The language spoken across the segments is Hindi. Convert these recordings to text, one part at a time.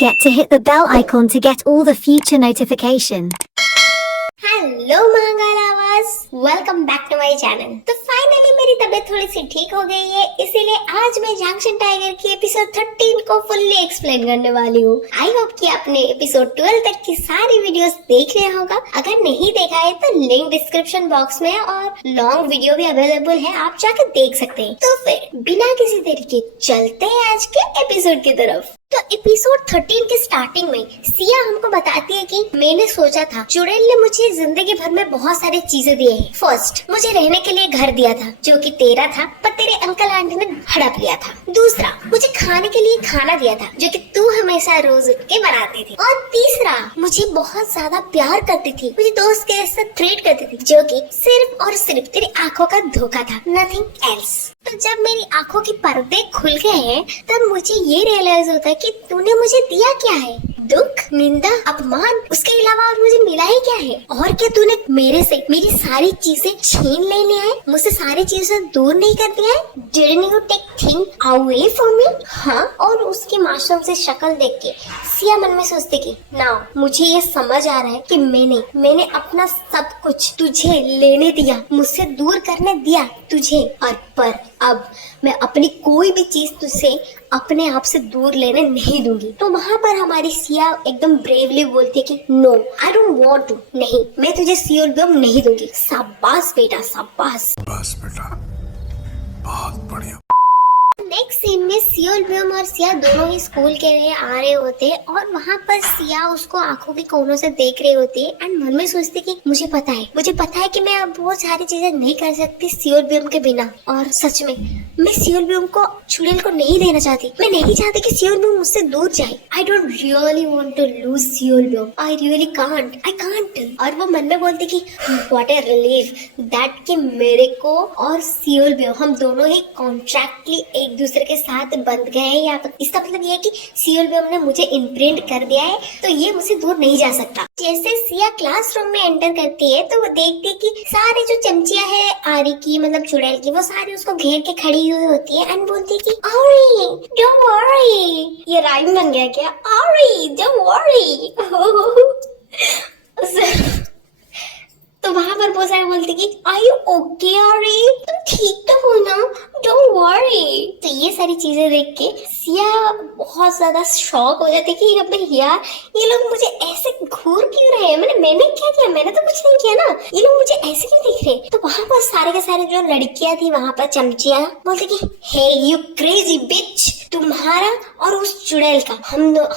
forget to hit the bell icon to get all the future notification. Hello Mahakal आवाज, welcome back to my channel. तो फाइनली मेरी तबीयत थोड़ी सी ठीक हो गई है, इसीलिए आज मैं जंक्शन टाइगर की एपिसोड 13 को फुल्ली एक्सप्लेन करने वाली हूँ। आई होप कि आपने एपिसोड 12 तक की सारी वीडियोस देख लिया होगा। अगर नहीं देखा है तो लिंक डिस्क्रिप्शन बॉक्स में और लॉन्ग वीडियो भी अवेलेबल है, आप जाकर देख सकते हैं। तो फिर बिना किसी देरी के चलते हैं आज के एपिसोड की तरफ। तो एपिसोड 13 के स्टार्टिंग में सिया हमको बताती है कि मैंने सोचा था चुड़ैल ने मुझे जिंदगी भर में बहुत सारी चीजें दी है। फर्स्ट, मुझे रहने के लिए घर दिया था जो कि तेरा था, पर तेरे अंकल आंटी ने हड़प लिया था। दूसरा, मुझे खाने के लिए खाना दिया था जो कि तू हमेशा रोज उठ के बनाती थी। और तीसरा, मुझे बहुत ज्यादा प्यार करती थी, मुझे दोस्त के जैसे ट्रीट करती थी, जो कि सिर्फ और सिर्फ तेरी आंखों का धोखा था, नथिंग एल्स। तो जब मेरी आंखों के पर्दे खुल गए हैं तब मुझे ये रियलाइज होता है कि तूने मुझे दिया क्या है, दुख, निंदा, अपमान, उसके अलावा और मुझे मिला ही क्या है। और क्या तूने मेरे से मेरी सारी चीजें छीन ले लिया है, मुझसे सारी चीजें दूर नहीं कर दिया है। Didn't you take things away from me? हाँ, और उसकी मासूम से शक्ल देख के सिया मन में सोचती कि नाउ मुझे ये समझ आ रहा है कि मैंने अपना सब कुछ तुझे लेने दिया, मुझसे दूर करने दिया तुझे, और पर अब मैं अपनी कोई भी चीज तुझसे अपने आप से दूर लेने नहीं दूंगी। तो वहाँ पर हमारी सिया एकदम ब्रेवली बोलती है कि no, I don't want to, नहीं, मैं तुझे सियोल ब्योम नहीं दूंगी। शाबाश बेटा, शाबाश। बस बेटा, बहुत बढ़िया। नेक्स्ट सीन में सियोल ब्योम और सिया दोनों ही स्कूल के लिए आ रहे होते हैं और वहाँ पर सिया उसको आंखों के कोनों से देख रही होती है एंड मन में सोचती कि मुझे पता है कि मैं अब बहुत सारी चीजें नहीं कर सकती सियोल ब्योम के बिना। और सच में मैं सियोल ब्योम को चुड़ैल को नहीं देना चाहती, मैं नहीं चाहती कि सियोल ब्योम मुझसे दूर जाए। I don't really want to lose Seol Byeom, I really can't. और वो मन में बोलती कि व्हाट ए रिलीफ दैट कि मेरे को और सियोल ब्योम हम दोनों ही कॉन्ट्रैक्टली एक दूसरे के साथ बंध गए हैं। या इसका मतलब ये है कि सियोल ब्योम ने मुझे इम्प्रिंट कर दिया है, तो ये मुझसे दूर नहीं जा सकता। जैसे सिया क्लासरूम में एंटर करती है तो वो देखती है कि सारे जो चमचिया है आरी की, मतलब चुड़ैल की, वो सारी उसको घेर के खड़ी हुई होती है एंड बोलती है कि आरी डोंट वरी। ये राइम बन गया क्या? आरी डोंट वरी। तो वहाँ पर बहुत सारे बोलते कि आर यू ओके आरी, तुम ठीक तो हो ना, डोंट वरी। तो ये सारी चीजें देख के सिया बहुत ज्यादा शॉक हो जाती कि अबे यार, ये लोग मुझे ऐसे घूर क्यों रहे हैं, मैंने क्या किया, मैंने तो कुछ नहीं किया ना, ये लोग मुझे ऐसे क्यों देख रहे। तो वहाँ पर सारे के सारे जो लड़कियां थी वहाँ पर चमचियां बोलते कि हे यू क्रेजी बिच, तुम्हारा और उस चुड़ैल का,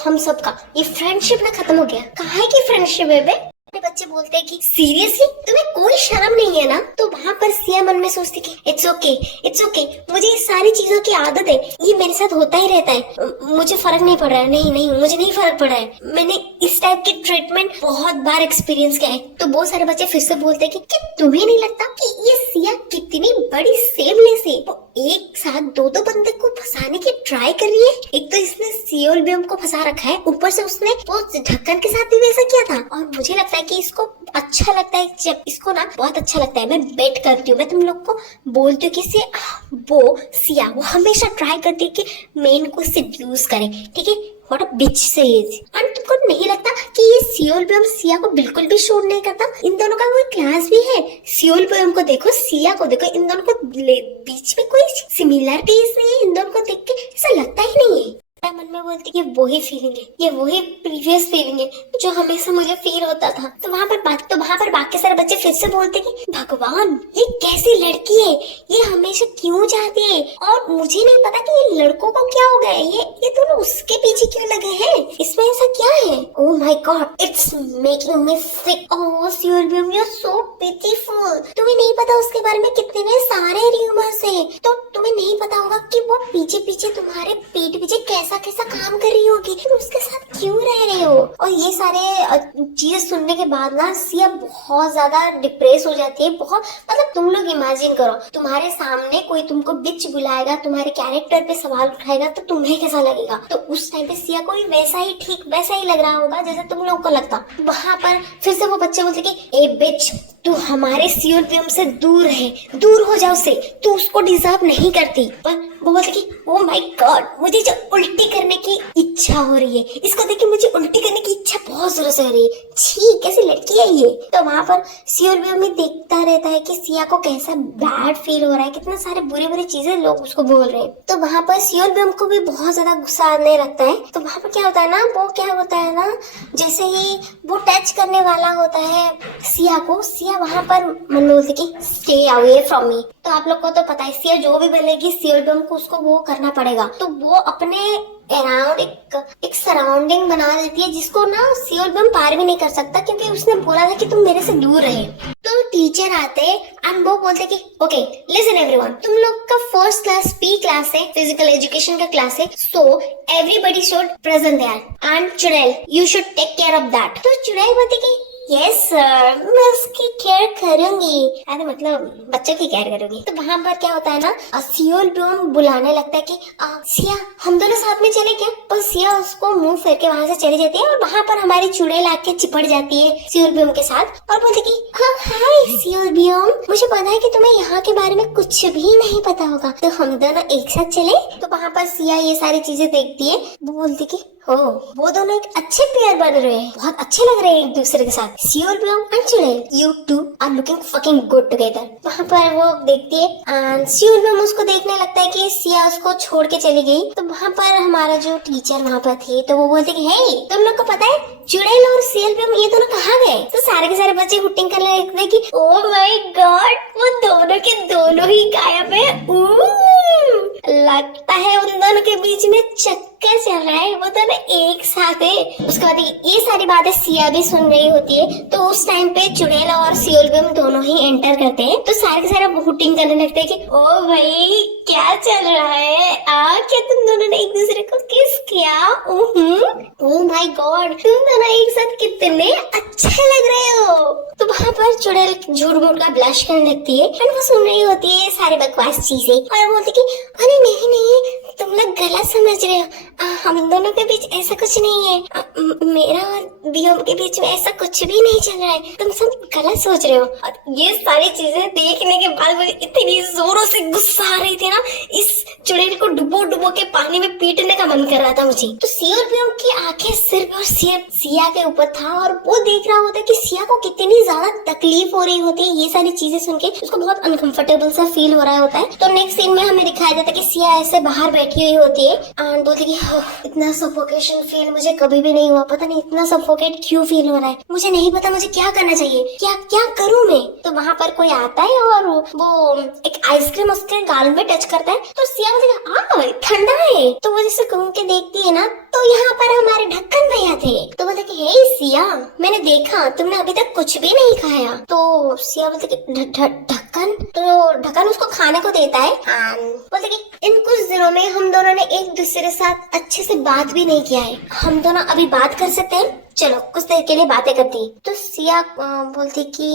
हम सबका ये फ्रेंडशिप ना खत्म हो गया। कहाँ की फ्रेंडशिप है बे? बच्चे बोलते हैं कि सीरियसली तुम्हें कोई शर्म नहीं है ना। तो वहाँ पर सिया मन में सोचती कि इट्स ओके, मुझे इस सारी चीजों की आदत है, ये मेरे साथ होता ही रहता है, मुझे फर्क नहीं पड़ रहा है। नहीं, मुझे नहीं फर्क पड़ रहा है, मैंने इस टाइप की ट्रीटमेंट बहुत बार एक्सपीरियंस किया है। तो बहुत सारे बच्चे फिर से बोलते हैं कि तुम्हें नहीं लगता कि ये सिया कितनी बड़ी सेमलेस है, वो एक साथ दो बंदे को फंसाने की ट्राई कर रही है। एक तो इसने सियोल ब्योम को फंसा रखा है, ऊपर से उसने वो ढक्कन के साथ भी वैसा किया था। और मुझे लगता है कि इसको अच्छा लगता है, जब इसको ना बहुत अच्छा लगता है। मैं बेट करती हूँ, मैं तुम लोग को बोलती हूँ कि वो सिया वो हमेशा ट्राई करती है कि मैं इनको सेड्यूस करे, ठीक है, व्हाट अ बिच सेज। और तुमको नहीं लगता कि ये सियोल ब्योम सिया को बिल्कुल भी शूट नहीं करता? इन दोनों का कोई क्लास भी है। सियोल ब्योम को देखो, सिया को देखो, इन दोनों को बीच में कोई सिमिलरिटीज नहीं है। इन दोनों को देख के ऐसा लगता ही नहीं है। मन में बोलती कि वही फीलिंग है, ये वही प्रीवियस फीलिंग है जो हमेशा मुझे फील होता था। तो वहाँ पर बाकी सारे बच्चे फिर से बोलते कि भगवान, ये कैसी लड़की है, ये हमेशा क्यों चाहती है। और मुझे नहीं पता कि ये लड़कों को क्या हो गया है, ये दोनों उसके पीछे क्यों लगे हैं, इसमें ऐसा क्या है। Oh my God, it's making me sick. Oh Seol Byeom, you are so pitiful. तुम्हें नहीं पता उसके बारे में कितने सारे र्यूमर्स है, तो तुम्हें नहीं पता होगा कि वो पीछे तुम्हारे पीठ पीछे कैसा काम कर रही होगी, तुम उसके साथ क्यों रह रहे हो। और ये सारे चीजें सुनने के बाद ना सिया बहुत ज्यादा डिप्रेस हो जाती है। बहुत मतलब तुम लोग इमेजिन करो, तुम्हारे सामने कोई तुमको बिच बुलाएगा, तुम्हारे कैरेक्टर पे सवाल उठाएगा, तो तुम्हें कैसा लगेगा। तो उस टाइम पे सिया को भी वैसा ही लग रहा होगा जैसे तुम लोग को लगता। वहाँ पर फिर से वो बच्चे बोलते कि ए बिच, तू हमारे सियोल ब्योम से दूर है, दूर हो जाओ उससे, तू उसको डिजर्व नहीं करती। पर वो बोलते कि ओ माय गॉड, मुझे जो उल्टी करने की इच्छा हो रही है, इसको देख के मुझे उल्टी करने की इच्छा बहुत जोरों से हो रही है, छी कैसी लड़की है ये। तो वहां पर सियोल भी हमें देखता रहता है कि सिया को कैसा बैड फील हो रहा है, कितना सारे बुरी बुरी चीजें लोग उसको बोल रहे हैं। तो वहां पर सियोल भी हमको भी बहुत ज्यादा गुस्सा आने लगता है। तो वहां पर क्या होता है ना, वो क्या होता है ना, जैसे ही वो टच करने वाला होता है सिया को, सिया वहां पर मन में बोलती कि स्टे अवे फ्रॉम मी। तो आप लोग को तो पता है सिया जो भी बोलेगी सियोल भी हमको उसको वो करना पड़ेगा। तो वो अपने अराउंड एक सराउंडिंग बना देती है जिसको ना सियोल बम पार भी नहीं कर सकता, क्योंकि उसने बोला था कि तुम मेरे से दूर रहे। तो टीचर आते एंड वो बोलते कि ओके लिसन एवरीवन, तुम लोग का फर्स्ट क्लास पी क्लास है, फिजिकल एजुकेशन का क्लास है, so everybody should present there and चुड़ैल you should take care of that. तो चुड़ैल बोलती कि यस सर, मैं उसकी केयर करूंगी। अरे मतलब बच्चों की केयर करूंगी। तो वहां पर क्या होता है ना, सियोल ब्योम बुलाने लगता है कि सिया हम दोनों साथ में चले क्या। पर सिया उसको मुंह फेर के वहां से चली जाती है और वहां पर हमारी चुड़ैल आके चिपट जाती है सियोल ब्योम के साथ और बोलती कि हाँ हाय सियोल ब्योम, मुझे पता है कि तुम्हें यहाँ के बारे में कुछ भी नहीं पता होगा, तो हम दोनों एक साथ चले। तो वहां पर सिया ये सारी चीजें देखती है, वो बोलती कि हो वो दोनों एक अच्छे पेयर बन रहे हैं, बहुत अच्छे लग रहे हैं एक दूसरे के साथ। सियोल ब्योम एंड चुड़ैल, you two are looking fucking good together. वहां पर वो देखती है एंड सियोल ब्योम उसको देखने लगता है कि सिया उसको छोड़ के चली गई। तो वहां पर हमारा जो टीचर वहां पर थे, तो वो बोलते कि हे तुम लोग को पता है चुड़ैल और सियोल ब्योम ये दोनों कहाँ गए। तो सारे के सारे बच्चे हुटिंग करने लगते कि ओ माय गॉड, वो दोनों के दोनों ही गायब है। लगता है उन दोनों के बीच में चक्कर चल रहा है, वो दोनों एक साथ है। उसके बाद ये सारी बातें सिया भी सुन रही होती है। तो उस टाइम पे चुड़ैल और सियोल ब्योम दोनों ही एंटर करते हैं। तो सारे के सारे हुटिंग करने लगते हैं कि ओ भाई क्या चल रहा है, क्या तुम दोनों ने एक दूसरे को किस किया। ओ माय गॉड, तुम दोनों एक साथ कितने अच्छे लग रहे हो। तो वहां पर चुड़ैल झूठ मूठ का ब्लश करने लगती है एंड वो सुन रही होती है सारी बकवास चीजें और बोलती कि अरे नहीं नहीं तुम लोग गलत समझ रहे हो, हम दोनों के बीच ऐसा कुछ नहीं है, मेरा और ब्योम के बीच में ऐसा कुछ भी नहीं चल रहा है, तुम सब गलत सोच रहे हो। और ये सारी चीजें देखने के बाद मुझे इतनी जोरों से गुस्सा आ रही थी ना, इस चुड़ैल को डुबो डुबो के पानी में पीटने का मन कर रहा था मुझे। तो सियोल ब्योम की आंखें सिर्फ और सिर्फ सिया के ऊपर था और वो देख रहा होता है कि सिया को कितनी ज्यादा तकलीफ हो रही होती है। ये सारी चीजें सुन के उसको बहुत अनकंफर्टेबल सा फील हो रहा होता है। तो नेक्स्ट सीन में हमें दिखाया जाता है कि सिया ऐसे बाहर बैठी हुई होती है एंड बोलती कि इतना सफोकेशन फील मुझे कभी भी नहीं हुआ, पता नहीं इतना सफोकेट क्यों फील हो रहा है, मुझे नहीं पता मुझे क्या करना चाहिए, क्या क्या करूं मैं। तो वहां पर कोई आता है और वो एक आइसक्रीम उसके गाल में टच करता है। तो सिया बोलती ठंडा है। तो वो जैसे घूम के देखती है ना, तो यहाँ पर हमारे ढक्कन भैया थे। तो बोलते कि हे सिया, मैंने देखा तुमने अभी तक कुछ भी नहीं खाया। तो सिया बोलते कि ढक्कन। तो ढक्कन उसको खाने को देता है एंड बोलते कि इन कुछ दिनों में हम दोनों ने एक दूसरे के साथ अच्छे से बात भी नहीं किया है, हम दोनों अभी बात कर सकते हैं, चलो कुछ देर के लिए बातें करती। तो सिया बोलती कि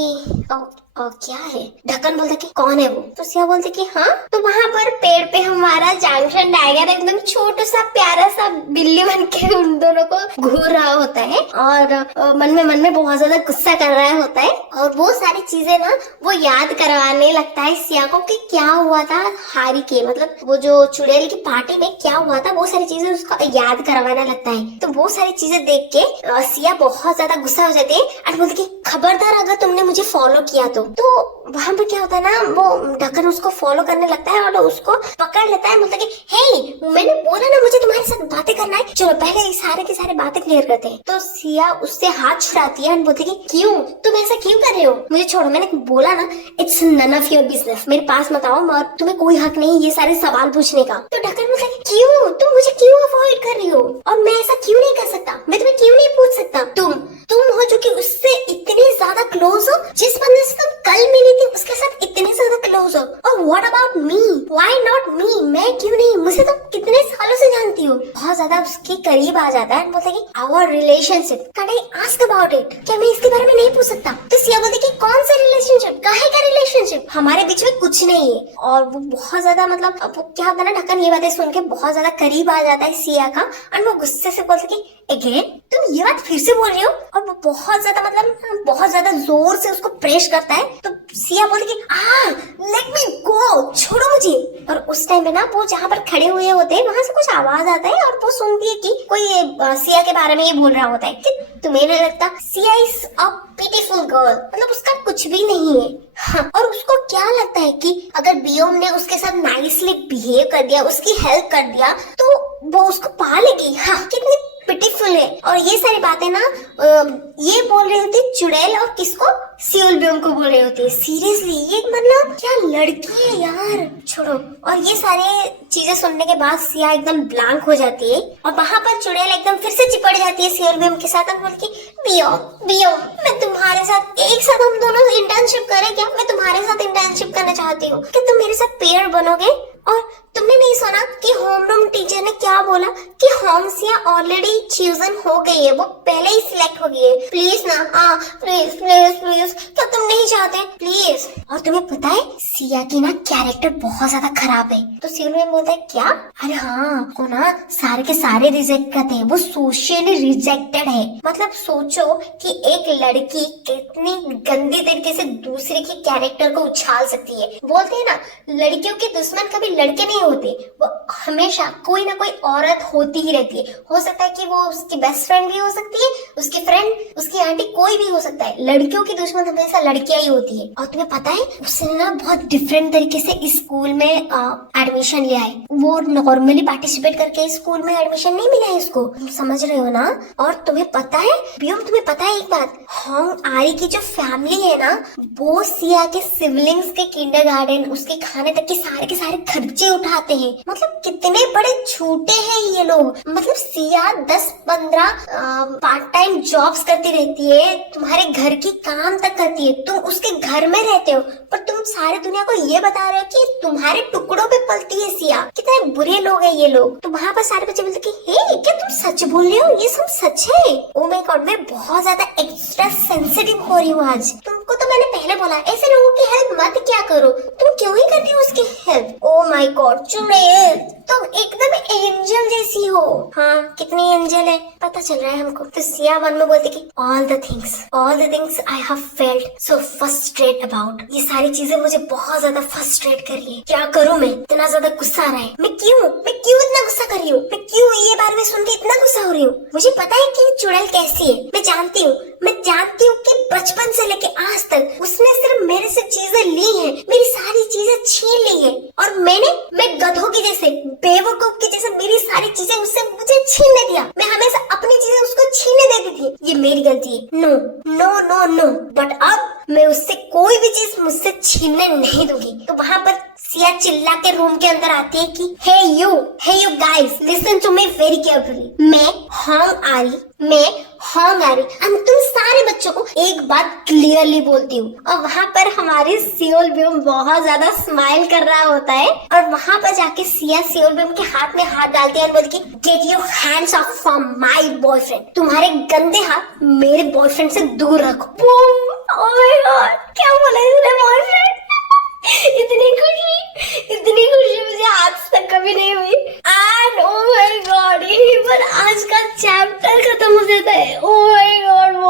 क्या है। ढक्कन बोलता कि कौन है वो। तो सिया बोलती कि हाँ। तो वहां पर पेड़ पे हमारा जैंक्शन टाइगर एकदम छोटा सा प्यारा सा बिल्ली बन के उन दोनों को घूर रहा होता है और मन में बहुत ज्यादा गुस्सा कर रहा होता है और वो सारी चीजें ना वो याद करवाने लगता है सिया को कि क्या हुआ था हारी के, मतलब वो जो चुड़ैल की पार्टी में क्या हुआ था, वो सारी चीजें उसको याद करवाने लगता है। तो वो सारी चीजें देख के सिया बहुत ज्यादा गुस्सा हो जाती है और बोलती कि खबरदार अगर तुमने मुझे फॉलो किया तो वहां पर क्या होता है ना, वो ढक्कन उसको फॉलो करने लगता है और उसको पकड़ लेता है। बोलता कि हे मैंने बोला ना मुझे तुम्हारे साथ बातें करना है, चलो पहले सारे की सारे बातें क्लियर करते हैं। तो सिया उससे हाथ छुड़ाती है और बोलती कि क्यों तुम ऐसा क्यों कर रहे हो, मुझे छोड़ो, मैंने बोला ना it's none of your business, मेरे पास मत आओ और तुम्हें कोई हक नहीं ये सारे सवाल पूछने का। तो ढक्कन बोलता है क्यों तुम मुझे क्यों अवॉइड कर रही हो और मैं ऐसा क्यों नहीं कर सकता, मैं तुम्हें क्यों नहीं पूछ सकता। तुम हो जो कि उससे इतने ज्यादा क्लोज हो, जिस बंदे से तुम कल मिली थी उसके साथ इतने ज्यादा क्लोज हो। और what about me, why not me, मैं क्यों नहीं, मुझे तुम कितने सालों से जानती हो। बहुत ज्यादा उसके करीब आ जाता है, बोलता है कि our relationship can I ask about it, क्या मैं इसके बारे में नहीं पूछ सकता। तो सिया बोलती कि कौन सा रिलेशनशिप, काहे का रिलेशनशिप, हमारे बीच में कुछ नहीं है। और वो बहुत ज्यादा मतलब वो क्या होता है ना, ढक्कन ये बातें सुन के बहुत ज्यादा करीब आ जाता है सिया का और वो गुस्से से बोलता है कि अगेन तुम ये बात फिर से बोल रही हो। और वो बहुत ज्यादा मतलब बहुत ज्यादा जोर से उसको प्रेस करता है। तो सिया बोलती कि लेट मी गो, छोड़ो मुझे। और उस टाइम पे ना वो जहाँ पर खड़े हुए होते हैं वहां से कुछ आवाज आता है और वो सुनती है कि कोई सिया के बारे में ये बोल रहा होता है कि तुम्हें नहीं लगता Siya is a beautiful girl, मतलब उसका कुछ भी नहीं है। हाँ, और उसको क्या लगता है कि अगर बियोम ने उसके साथ नाइसली बिहेव कर दिया, उसकी हेल्प कर दिया, तो वो उसको पा लेगी। हाँ, कितनी ब्यूटीफुल है। और ये सारी बातें ना ये बोल रही होती चुड़ैल, और किसको, सियोलबियोम को बोल रही होती है। सीरियसली ये मतलब क्या लड़की है यार, छोड़ो। और ये सारे चीजें सुनने के बाद सिया एकदम ब्लैंक हो जाती है और वहां पर चुड़ैल एकदम फिर से चिपट जाती है सियोलबियोम के साथ और बोलती बियोम मैं तुम्हारे साथ एक साथ हम दोनों इंटर्नशिप करें क्या? मैं तुम्हारे साथ इंटर्नशिप करना चाहती हूँ कि तुम मेरे साथ पेयर बनोगे। और तुमने नहीं सुना कि होमरूम टीचर ने क्या बोला कि होमसिया ऑलरेडी चूजन हो गई है, वो पहले ही सिलेक्ट हो गई है। प्लीज ना, प्लीज प्लीज प्लीज, क्या तुम नहीं चाहते प्लीज? और तुम्हें पता है सिया की ना कैरेक्टर बहुत ज्यादा खराब है। तो सियोलबियोम बोलता है क्या? अरे हाँ, को ना सारे के सारे रिजेक्ट करते हैं, वो सोशली रिजेक्टेड है। मतलब सोचो कि एक लड़की कितनी गंदी तरीके से दूसरे की कैरेक्टर को उछाल सकती है। बोलते हैं ना लड़कियों के दुश्मन कभी लड़के नहीं होते, वो हमेशा कोई ना कोई औरत होती ही रहती है। हो सकता है कि वो उसकी बेस्ट फ्रेंड भी हो सकती है, उसकी फ्रेंड, उसकी आंटी, कोई भी हो सकता है। लड़कियों की दुश्मन हमेशा लड़कियां ही होती है। और तुम्हें पता है उसने ना बहुत डिफरेंट तरीके से इस स्कूल में एडमिशन लिया है। वो नॉर्मली पार्टिसिपेट करके स्कूल में एडमिशन नहीं मिला है उसको, तुम समझ रहे हो ना? और तुम्हें पता है बियोम, तुम्हें पता है एक बात, होंग आरी की जो फैमिली है ना, वो सिया के सिबलिंग्स के किंडरगार्टन, उसके खाने तक के सारे खर्चे उठाते हैं। मतलब कितने बड़े झूठे हैं ये लोग। मतलब सिया 10-15 पार्ट टाइम जॉब्स करती रहती है, तुम्हारे घर की काम तक करती है, तुम उसके घर में रहते हो, पर तुम सारी दुनिया को ये बता रहे हो कि तुम्हारे टुकड़ों पे पलती है सिया। कितने बुरे लोग हैं ये लोग। तो वहाँ पर सारे बच्चे बोलते कि हे, क्या तुम सच बोल रहे हो? ये सब सच है? ओ माय गॉड, मैं बहुत ज्यादा एक्स्ट्रा सेंसिटिव हो रही हूँ आज। तुमको तो मैंने पहले बोला ऐसे लोगों की हेल्प मत क्या करो, तुम क्यों ही करती हो उसकी हेल्प? ओ माय गॉड चुड़ैल, तुम एकदम एंजल जैसी हो। हाँ, कितनी एंजल है पता चल रहा है हमको। तो सिया वन में बोलती कि all the things I have felt so frustrate about, ये सारी चीजें मुझे बहुत ज्यादा फ्रस्ट्रेट कर रही है। क्या करूं मैं? इतना ज्यादा गुस्सा आ रहा है। मैं क्यों इतना गुस्सा कर रही हूँ? मैं क्यों ये बारे में सुन के इतना गुस्सा हो रही हूँ? मुझे पता है कि चुड़ैल कैसी है, मैं जानती हूँ कि बचपन से लेके आज तक उसने सिर्फ मेरे से चीजें ली हैं, मेरी सारी चीजें छीन ली है, और मैं गधों की जैसे, बेवकूफ की जैसे मेरी सारी चीजें उससे मुझे छीनने दिया। मैं हमेशा अपनी चीजें उसको छीनने देती थी, ये मेरी गलती है। No no no no, but अब मैं उससे कोई भी चीज मुझसे छीनने नहीं दूंगी। तो वहाँ पर सिया चिल्ला के रूम के अंदर आती है कि hey you guys, listen to me very carefully. मैं होंग आरी तुम सारे बच्चों को एक बात क्लियरली बोलती हूँ। और वहाँ पर हमारी सियोलबियोम बहुत ज्यादा स्माइल कर रहा होता है, और वहाँ पर जाके सिया सियोलबियोम के हाथ में हाथ डालती है और बोलती है get your hands of from my boyfriend, तुम्हारे गंदे हाथ मेरे बॉयफ्रेंड से दूर रखो। ओह माय गॉड, क्या बोला इसने बॉयफ्रेंड? इतनी खुशी मुझे आज तक कभी नहीं हुई। एंड ओ माय गॉड, यही पर आज का चैप्टर खत्म हो जाता है। ओ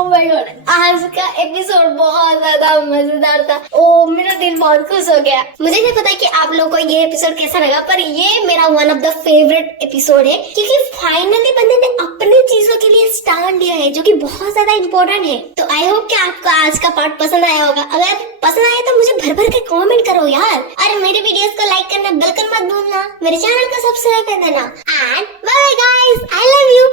माय गॉड, आज का एपिसोड बहुत ज्यादा मजेदार था। ओ, मेरा दिल बहुत खुश हो गया। मुझे नहीं पता कि आप लोगों को ये एपिसोड कैसा लगा, पर ये मेरा one of the favourite episode है, क्योंकि फाइनली बंदे ने अपनी चीजों के लिए स्टैंड लिया है, जो कि बहुत ज्यादा इम्पोर्टेंट है। तो आई होप कि आपको आज का पार्ट पसंद आया होगा। अगर पसंद आया तो मुझे भर भर के कमेंट करो यार। अरे मेरे वीडियोस को लाइक करना बिल्कुल मत भूलना, मेरे चैनल को सब्सक्राइब कर देना। And bye guys, I love you.